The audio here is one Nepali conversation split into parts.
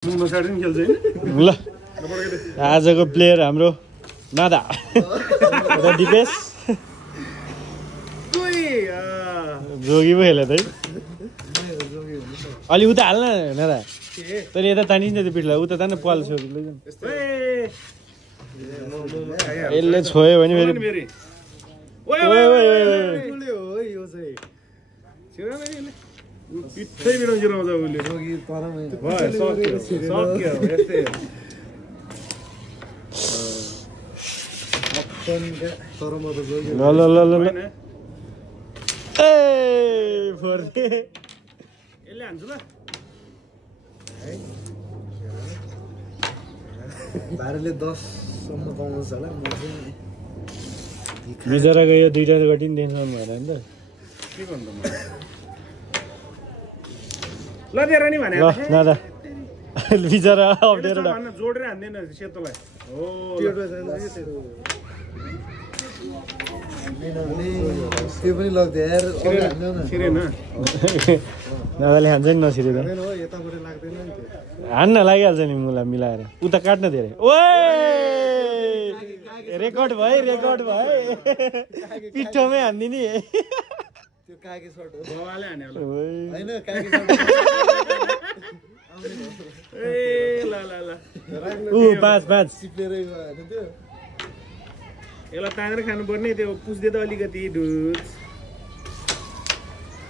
ल आजको प्लेयर हाम्रो नादा र दिपेश जोगी पो खेले त अलि उता हाल्न नादा तैँले यता तानिस् न त्यो पिठलाई उता तान्न पाल छोरी यसले छोयो भने फेरि पिठै बिराउँछ उसले भारतले 10 सम्म पाउँछ होला बिचराको यो दुईटा गटिन टेन्सन भएर नि त के गर्नु ल दिएर नि भने नादा बिचरा अप्ठ्यारो जोडेर हान्दैन सेतोलाई हो त्यो पनि लाग्दै यार छिरेन नादाले हान्छ नि नछिरे त यताबाट लाग्दैन नि त्यो हान्न लागिहाल्छ नि मुला मिलाएर उता काट्न धेरै ओए रेकर्ड भयो पिठोमै हान्दिने त्यो कागे सर्ट हो बाबाले हान्यो हैन कागे सर्ट ए ल ल ल उ 5 सिप्लेरै गयो त्यो यसलाई तानेर खानुपर्ने त्यो पुस्दे त अलिकति ढुच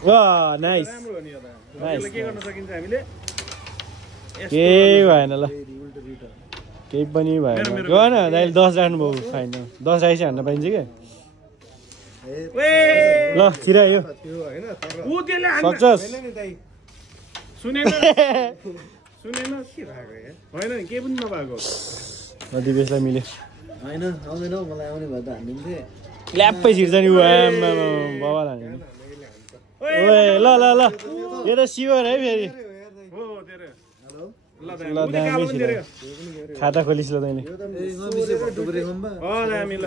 वाह नाइस राम्रो हो नि यो त यसलाई के गर्न सकिन्छ हामीले केही भएन ल केही पनि भएन गएन दाइले 10 राख्नुभयो फाइन 10 राखिसक्यो हान्न पाइन्छ क्या ल छिरायो सक्छस् सुनेन के भएको होइन नि केही पनि नभएको दिपेशलाई मिल्यो हैन आउँदैन मलाई आउने भए त हान्दिन्थे ल्याप्पै छिर्छ नि बाबा हान्यो ओए ल यो त सिवर है फेरि हो तेरो ल दामी छिरा खाता खोलिस ल तैँले दामी ल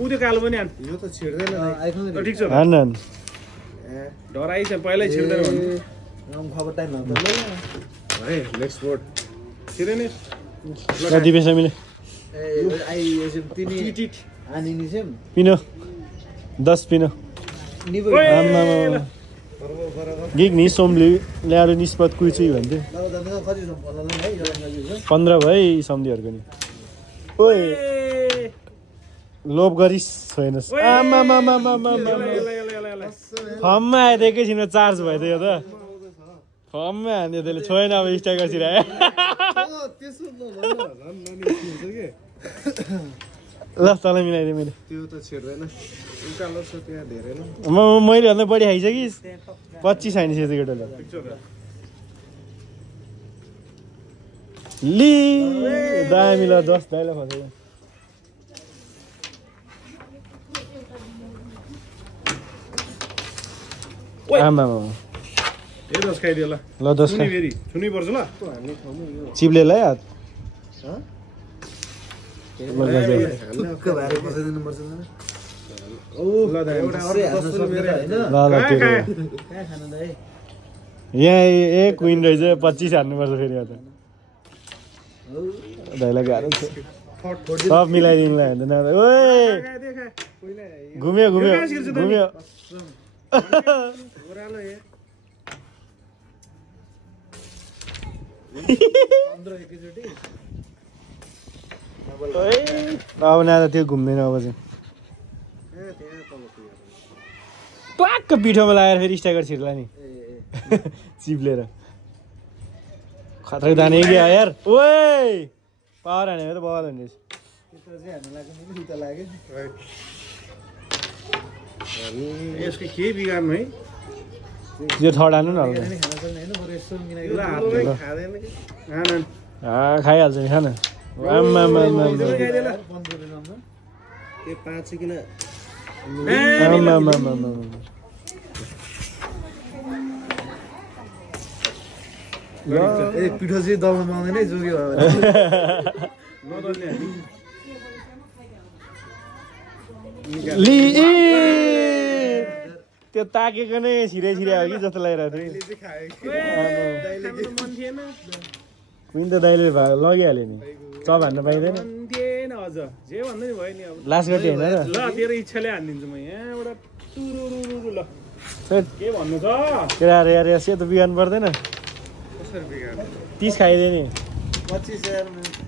उयो कालो पनि हान यो त छिर्दैन ठिक छ हान्न डराइछ पहिल्यै छिर्दैन खबर टाइम लाग्छ है नेक्स्ट बोर्ड छिरे नि ल दिपेशलाई मिल्यो पिनो 10 पिनो गिग नि सोमले ल्याएर निस्पत कुइछु भन्थ्यो 15 भयो सम्धिहरूको नि ओए लोभ गरिस् छैनस् फर्ममा आयो त एकैछिनमा चार्ज भयो त यो त फर्ममा हान्यो त्यसले छोएन अब स्ट्राइकर छिरायो ल तँलाई मिलाइदिएँ मैले त्यो त छिर्दैन उकालो छ त्यहाँ धेरै न मैले भन्दा बढी खाइसकिस् 25 हानिसक्यो त्यो केटाले लि दामी ल 10 दाइला फसेको आमा ए 10 खाइदियो ल ल 10 सुनि फेरि सुनै पर्छ ल चिप्लेलाई हात टुक्क भएर बसाइदिनु पर्छ ल दा एउटा अरे हान्न सक्दैन हैन ल कहाँ खानु त है यहाँ एक क्विन रहेछ 25 हान्नुपर्छ फेरि यहाँ त दाइला गाह्रो छ सब मिलाइदिनुलाई हान्दैन ओए घुम्यो ओरालो ए 15 एकैचोटी अब नादा त्यो घुम्दैन अब चाहिँ ट्वाक्क पिठोमा लगाएर फेरि स्ट्राइकर छिर्ला नि चिप्लेर खतरा दाने क्या यार ओए पावर हानेको त बवाल हुने यसको के बिगार्नु है यो थर्ड हान्नु न खाइहाल्छ नि खान के 5 किन ए पिठो चाहिँ दबाउनु पाउँदैन है जोगी भयो ली त्यो ताकेको नै छिरे छिरे हो कि जस्तो लागिरहेको थियो कुइन त दाइले लगिहाल्यो नि चप हान्न पाइँदैन दिएन अझ जे भन्दा नि भयो नि अब लास्ट गटी होइन र ल तेरो इच्छाले हानिदिन्छु म यहाँबाट टुरुरुरु ल छैट, के भन्नु छ केटाहरू यार सेतो बिहान पर्दैन कसरी बिगार्नु 30 खाइदिए नि 25,000